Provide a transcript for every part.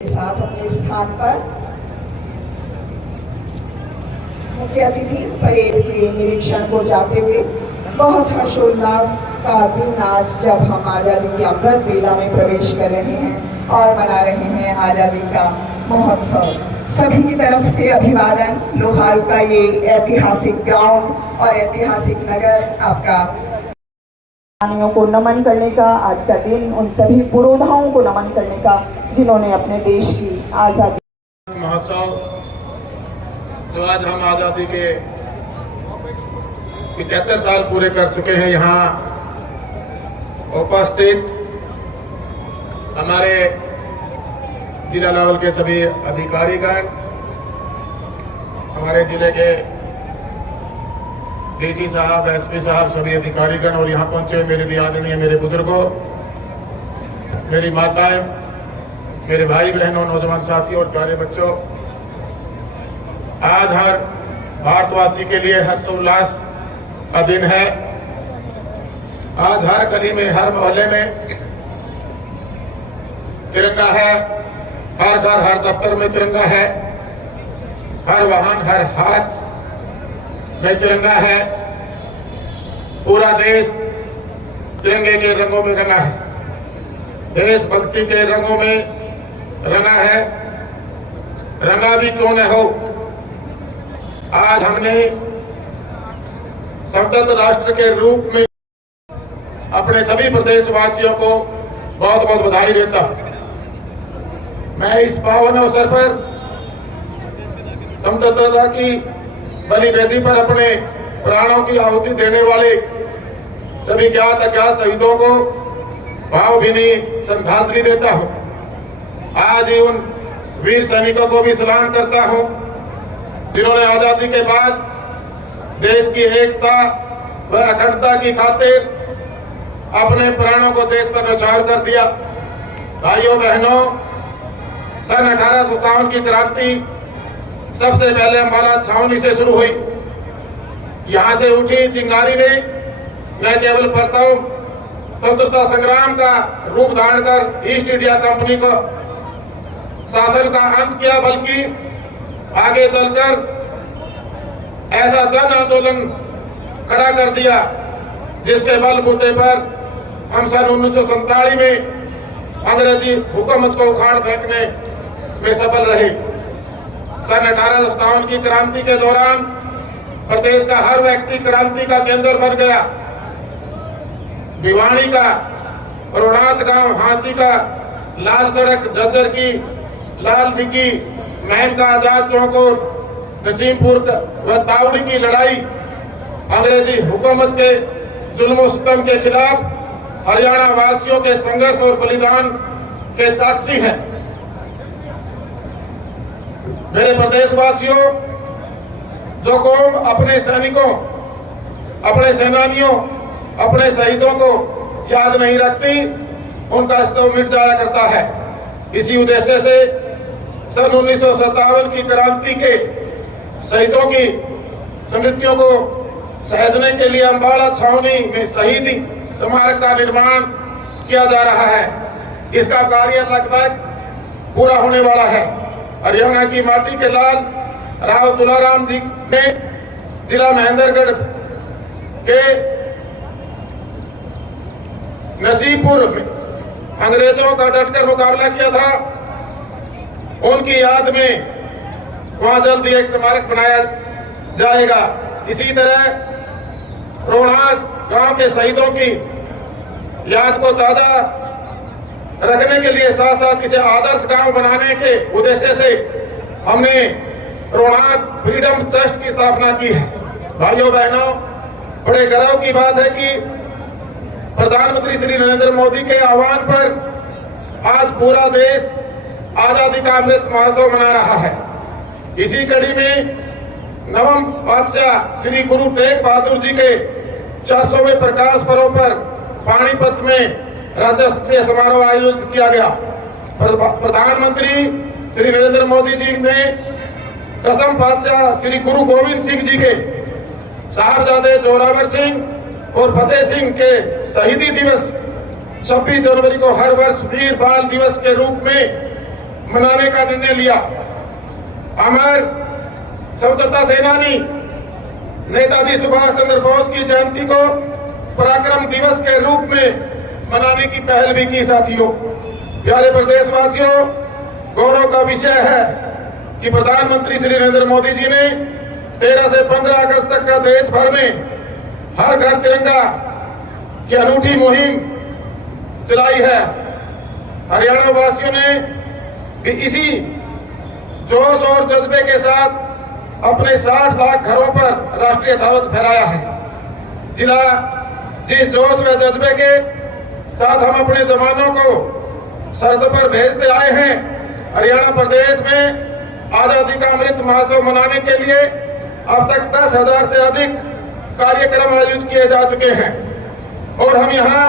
के साथ अपने स्थान पर मुख्य अतिथि परेड के निरीक्षण को जाते हुए बहुत हर्षोल्लास का दिन आज जब हम आज़ादी की अमृत बेला में प्रवेश कर रहे हैं और मना रहे हैं आज़ादी का महोत्सव। सभी की तरफ से अभिवादन। लोहारू का ये ऐतिहासिक ग्राउंड और ऐतिहासिक नगर आपका को नमन करने का आज का दिन, उन सभी पुरोधाओं को नमन करने का जिन्होंने अपने देश की आज़ादी महोत्सव जो आज हम आज़ादी के 75 साल पूरे कर चुके हैं, यहाँ उपस्थित हमारे जिला लेवल के सभी अधिकारीगण, हमारे जिले के डीसी साहब, एसपी साहब, सभी अधिकारीगण और यहाँ पहुंचे मेरे लिए आदरणीय मेरे बुजुर्गों, मेरी माताएं, मेरे भाई बहनों, नौजवान साथियों और प्यारे बच्चों, आज हर भारतवासी के लिए हर्षोल्लास का दिन है। आज हर गली में, हर मोहल्ले में तिरंगा है, हर घर, हर दफ्तर में तिरंगा है, हर वाहन, हर हाथ में तिरंगा है। पूरा देश तिरंगे के रंगों में रंगा है, देशभक्ति के रंगों में रंगा है। रंगा भी क्यों न हो, आज हमने संतत राष्ट्र के रूप में अपने सभी प्रदेशवासियों को बहुत बहुत बधाई देता। मैं इस पावन अवसर पर स्वतंत्रता की बलि वेदी पर अपने प्राणों की आहुति देने वाले सभी ज्ञात अज्ञात शहीदों को भावभीनी श्रद्धांजलि देता हूं। आज ही उन वीर सैनिकों को भी सलाम करता हूं जिन्होंने आजादी के बाद देश की एकता व अखंडता की खातिर अपने प्राणों को देश पर न्यौछावर कर दिया। भाइयों बहनों, सन 1857 की क्रांति सबसे पहले अम्बाला छावनी से शुरू हुई। यहाँ से उठी चिंगारी ने न केवल प्रथम स्वतंत्रता संग्राम का रूप धारण कर ईस्ट इंडिया कंपनी को शासन का अंत किया, बल्कि आगे चलकर ऐसा जन आंदोलन खड़ा कर दिया जिसके बलबूते पर हम सन 1947 में अंग्रेजी हुकूमत को उखाड़ फेंकने में सफल रहे। सन 1857 की क्रांति के दौरान प्रदेश का हर व्यक्ति क्रांति का केंद्र बन गया। भिवानी का रोहनाथ गांव, हांसी का लाल सड़क, झज्जर की लाल दिघी, महम का आजाद चौक और नसीमपुर व तावड़ी की लड़ाई अंग्रेजी हुकूमत के जुल्म सितम के खिलाफ हरियाणा वासियों के संघर्ष और बलिदान के साक्षी हैं। मेरे प्रदेशवासियों, जो कौम अपने सैनिकों, अपने सेनानियों, अपने शहीदों को याद नहीं रखती, उनका अस्तित्व मिट जाया करता है। इसी उद्देश्य से सन 1957 की क्रांति के शहीदों की स्मृतियों को सहेजने के लिए अम्बाला छावनी में शहीदी स्मारक का निर्माण किया जा रहा है। इसका कार्य लगभग पूरा होने वाला है। हरियाणा की माटी के लाल राव तुलाराम जी ने जिला महेंद्रगढ़ के नसीबपुर में अंग्रेजों का डटकर मुकाबला किया था। उनकी याद में वहां जल्द एक स्मारक बनाया जाएगा। इसी तरह रोहनास गांव के शहीदों की याद को ताजा रखने के लिए साथ साथ इसे आदर्श गांव बनाने के उद्देश्य से हमने रोहनास फ्रीडम ट्रस्ट की स्थापना की है। भाइयों बहनों, बड़े गर्व की बात है कि प्रधानमंत्री श्री नरेंद्र मोदी के आह्वान पर आज पूरा देश आजादी का अमृत महोत्सव मना रहा है। इसी कड़ी में नवम पातशाह श्री गुरु तेग बहादुर जी के 400वें प्रकाश पर्व पर पानीपत में राज्य स्तरीय समारोह आयोजित किया गया। प्रधानमंत्री श्री नरेंद्र मोदी जी ने दसम पातशाह श्री गुरु गोविंद सिंह जी के साहबजादे जोरावर सिंह और फतेह सिंह के शहीदी दिवस 26 जनवरी को हर वर्ष वीर बाल दिवस के रूप में मनाने का निर्णय लिया। अमर स्वतंत्रता सेनानी नेताजी सुभाष चंद्र बोस की जयंती को पराक्रम दिवस के रूप में मनाने की पहल भी की। साथियों, प्यारे प्रदेशवासियों, गौरव का विषय है कि प्रधानमंत्री श्री नरेंद्र मोदी जी ने 13 से 15 अगस्त तक का देश भर में हर घर तिरंगा की अनूठी मुहिम चलाई है। हरियाणा वासियों ने भी इसी जोश और जज्बे के साथ अपने 60 लाख घरों पर राष्ट्रीय ध्वज फहराया है। जिस जोश व जज्बे के साथ हम अपने जवानों को सरहद पर भेजते आए हैं, हरियाणा प्रदेश में आजादी का अमृत महोत्सव मनाने के लिए अब तक 10,000 से अधिक कार्यक्रम आयोजित किए जा चुके हैं और हम यहाँ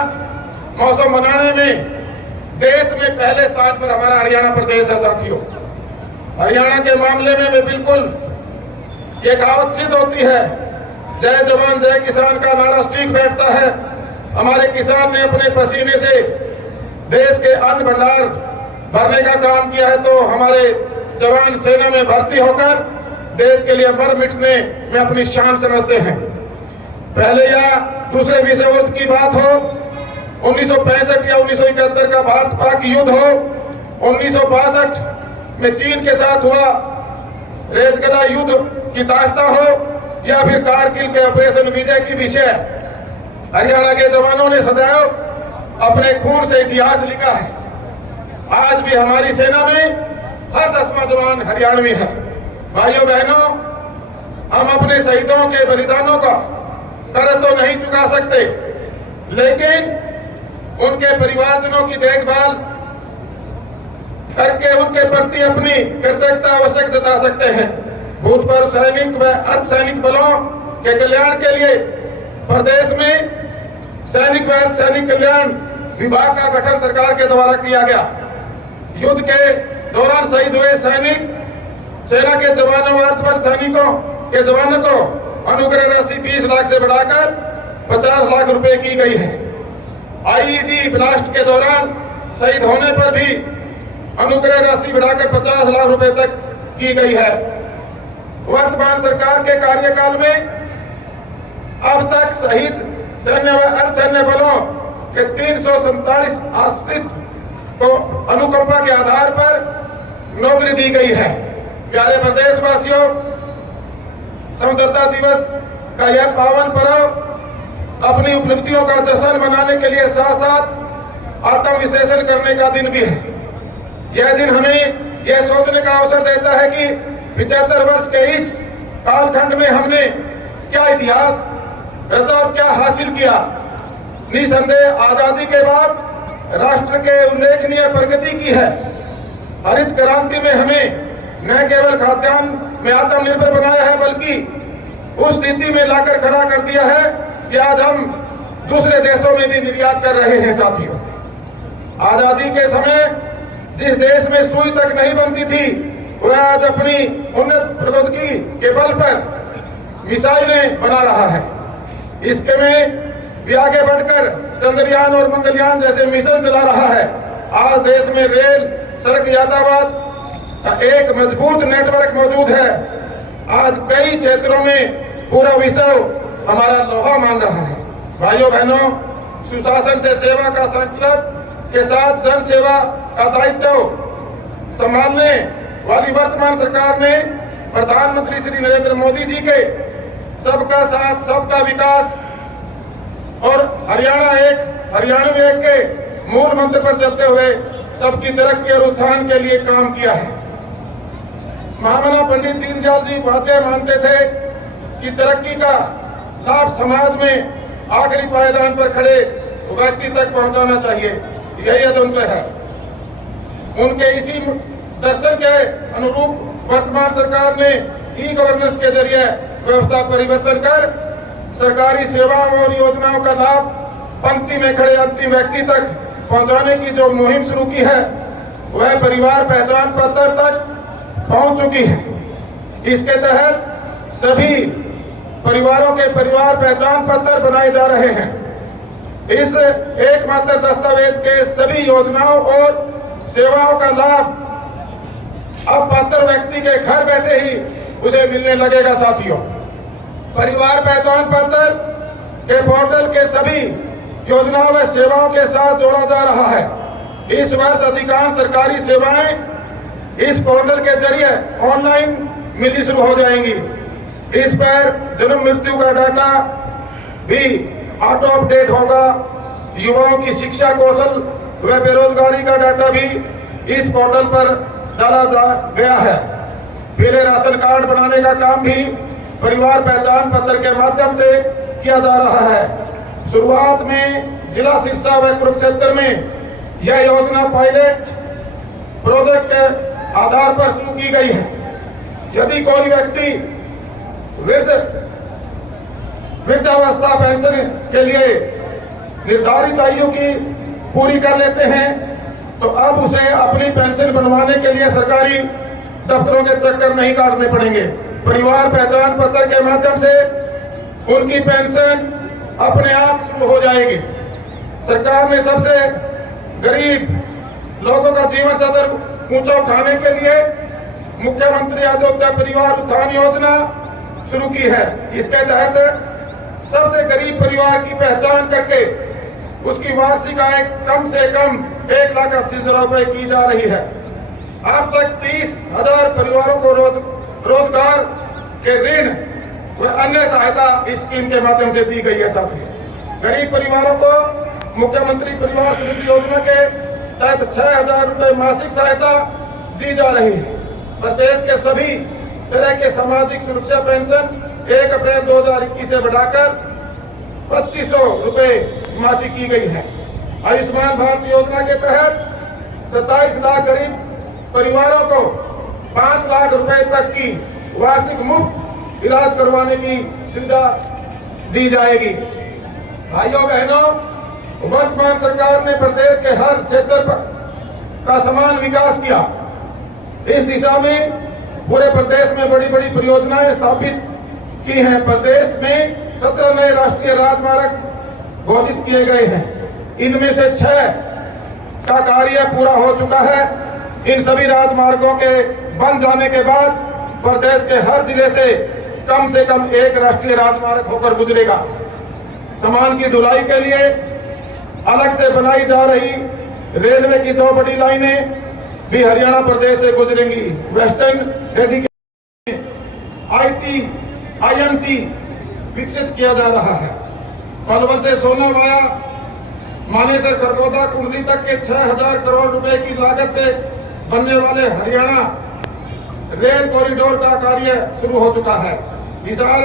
महोत्सव मनाने में देश में पहले स्थान पर हमारा हरियाणा प्रदेश है। साथियों, हरियाणा के मामले में भी बिल्कुल ये कहावत सिद्ध होती है, जय जवान जय किसान का नारा स्टिक बैठता है। हमारे किसान ने अपने पसीने से देश के अन्न भंडार भरने का काम किया है, तो हमारे जवान सेना में भर्ती होकर देश के लिए मर मिटने में अपनी शान समझते हैं। पहले या दूसरे विश्व युद्ध की बात हो, 1965 या 1971 का भारत पाक युद्ध हो, 1962 में चीन के साथ हुआ रेजगदा युद्ध की दास्तां हो, या फिर कारगिल के ऑपरेशन विजय की विषय, हरियाणा के जवानों ने सदैव अपने खून से इतिहास लिखा है। आज भी हमारी सेना में हर 10वां जवान हरियाणवी है। भाइयों बहनों, हम अपने शहीदों के बलिदानों का कर्ज तो नहीं चुका सकते, लेकिन उनके परिवारजनों की देखभाल करके उनके प्रति अपनी कृतज्ञता अवश्य जता सकते हैं। भूतपूर्व सैनिक व अर्धसैनिक बलों के कल्याण के लिए प्रदेश में सैनिक व अर्धसैनिक कल्याण विभाग का गठन सरकार के द्वारा किया गया। युद्ध के दौरान शहीद हुए सैनिक, सेना के जवानों व अर्धसैनिक सैनिकों के जवानों को अनुग्रह राशि 20 लाख से बढ़ाकर 50 लाख रुपए की गई है। आईईडी ब्लास्ट के दौरान शहीद होने पर भी अनुग्रह राशि बढ़ाकर 50 लाख रुपए तक की गई है। वर्तमान सरकार के कार्यकाल में अब तक शहीद सैन्य व अर्धसैन्य बलों के 347 आश्रित को अनुकंपा के आधार पर नौकरी दी गई है। प्यारे प्रदेशवासियों, स्वतंत्रता दिवस का यह पावन पर्व अपनी उपलब्धियों का जश्न मनाने के लिए साथ साथ आत्मविश्लेषण करने का दिन भी है। यह दिन हमें यह सोचने का अवसर देता है कि 75 वर्ष के इस कालखंड में हमने क्या इतिहास रचा और क्या हासिल किया। निसंदेह आजादी के बाद राष्ट्र के उल्लेखनीय प्रगति की है। हरित क्रांति में हमें न केवल खाद्यान्न में आत्मनिर्भर बनाया है, बल्कि उस स्थिति में लाकर खड़ा कर दिया है कि आज हम दूसरे देशों में भी निर्यात कर रहे हैं। साथियों, आजादी के समय जिस देश में सुई तक नहीं बनती थी, वह आज अपनी उन्नत प्रौद्योगिकी के बल पर मिसाइलें बना रहा है। इसके में भी आगे बढ़कर चंद्रयान और मंगलयान जैसे मिशन चला रहा है। आज देश में रेल सड़क यातायात का एक मजबूत नेटवर्क मौजूद है। आज कई क्षेत्रों में पूरा विश्व हमारा लोहा मान रहा है। भाइयों बहनों, सुशासन से सेवा का संकल्प के साथ जन सेवा का दायित्व संभालने वाली वर्तमान सरकार ने प्रधानमंत्री श्री नरेंद्र मोदी जी के सबका साथ सबका विकास और हरियाणा एक हरियाणवी एक के मूल मंत्र पर चलते हुए सबकी तरक्की और उत्थान के लिए काम किया है। महामना पंडित दीनदयाल जी उपाध्याय मानते थे कि तरक्की का लाभ समाज में आखिरी पायदान पर खड़े व्यक्ति तक पहुंचाना चाहिए। यही अद्वितीय है। उनके इसी दर्शन के अनुरूप वर्तमान सरकार ने ई गवर्नेंस के जरिए व्यवस्था परिवर्तन कर सरकारी सेवाओं और योजनाओं का लाभ पंक्ति में खड़े अंतिम व्यक्ति तक पहुंचाने की जो मुहिम शुरू की है, वह परिवार पहचान पत्र तक पहुंच चुकी है। इसके तहत सभी परिवारों के परिवार पहचान पत्र बनाए जा रहे हैं। इस एकमात्र दस्तावेज के सभी योजनाओं और सेवाओं का लाभ अब पात्र व्यक्ति के घर बैठे ही उसे मिलने लगेगा साथियों। परिवार पहचान पत्र के पोर्टल के सभी योजनाओं व सेवाओं के साथ जोड़ा जा रहा है। इस वर्ष अधिकांश सरकारी सेवाएं इस पोर्टल के जरिए ऑनलाइन मिलनी शुरू हो जाएंगी। इस पर जन्म मृत्यु का डाटा भी ऑटो अपडेट होगा। युवाओं की शिक्षा कौशल व बेरोजगारी का डाटा भी इस पोर्टल पर डाला गया है। पीले राशन कार्ड बनाने का काम भी परिवार पहचान पत्र के माध्यम से किया जा रहा है। शुरुआत में जिला सिरसा व कुरुक्षेत्र में यह योजना पायलट प्रोजेक्ट के आधार पर शुरू की गई है। यदि कोई व्यक्ति वृद्धावस्था पेंशन के लिए निर्धारित आयु की पूरी कर लेते हैं तो अब उसे अपनी पेंशन बनवाने के लिए सरकारी दफ्तरों के चक्कर नहीं काटने पड़ेंगे। परिवार पहचान पत्र के माध्यम से उनकी पेंशन अपने आप शुरू हो जाएगी। सरकार ने सबसे गरीब लोगों का जीवन स्तर ऊंचा उठाने के लिए मुख्यमंत्री अंत्योदय परिवार उत्थान योजना शुरू की है। इसके तहत सबसे गरीब परिवार की पहचान करके उसकी वार्षिक आय कम से कम 1,80,000 रुपए की जा रही है। अब तक 30,000 परिवारों को रोजगार के ऋण व अन्य सहायता इस स्कीम के माध्यम से दी गई है। साथियों, गरीब परिवारों को मुख्यमंत्री परिवार समृद्धि योजना के तहत 6,000 रुपए मासिक सहायता दी जा रही है। प्रदेश के सभी तरह के सामाजिक सुरक्षा पेंशन 1 अप्रैल 2021 से बढ़ाकर 2,500 रुपए मासिक की गई है। आयुष्मान भारत योजना के तहत 27 लाख गरीब परिवारों को 5 लाख रुपए तक की वार्षिक मुफ्त इलाज करवाने की सुविधा दी जाएगी। भाइयों बहनों, वर्तमान सरकार ने प्रदेश के हर क्षेत्र का समान विकास किया। इस दिशा में पूरे प्रदेश में बड़ी बड़ी परियोजनाएं स्थापित की हैं। प्रदेश में 17 नए राष्ट्रीय राजमार्ग घोषित किए गए हैं। इनमें से 6 का कार्य पूरा हो चुका है। इन सभी राजमार्गों के बन जाने के बाद प्रदेश के हर जिले से कम 1 राष्ट्रीय राजमार्ग होकर गुजरेगा। सामान की ढुलाई के लिए अलग से बनाई जा रही रेलवे की 2 बड़ी लाइनें भी हरियाणा प्रदेश से गुजरेंगी। वेस्टर्न डेडिकेटेड IMT विकसित किया जा रहा है। पलवल से सोना माया मानेसर खरगोदा कुंडली तक के 6,000 करोड़ रुपए की लागत से बनने वाले हरियाणा रेल कॉरिडोर का कार्य शुरू हो चुका है। हिसार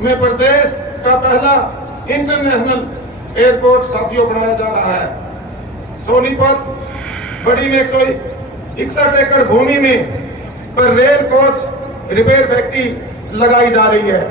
में प्रदेश का पहला इंटरनेशनल एयरपोर्ट साथियों बनाया जा रहा है। सोनीपत बड़ी में 161 एकड़ भूमि में पर रेल कोच रिपेयर फैक्ट्री लगाई जा रही है।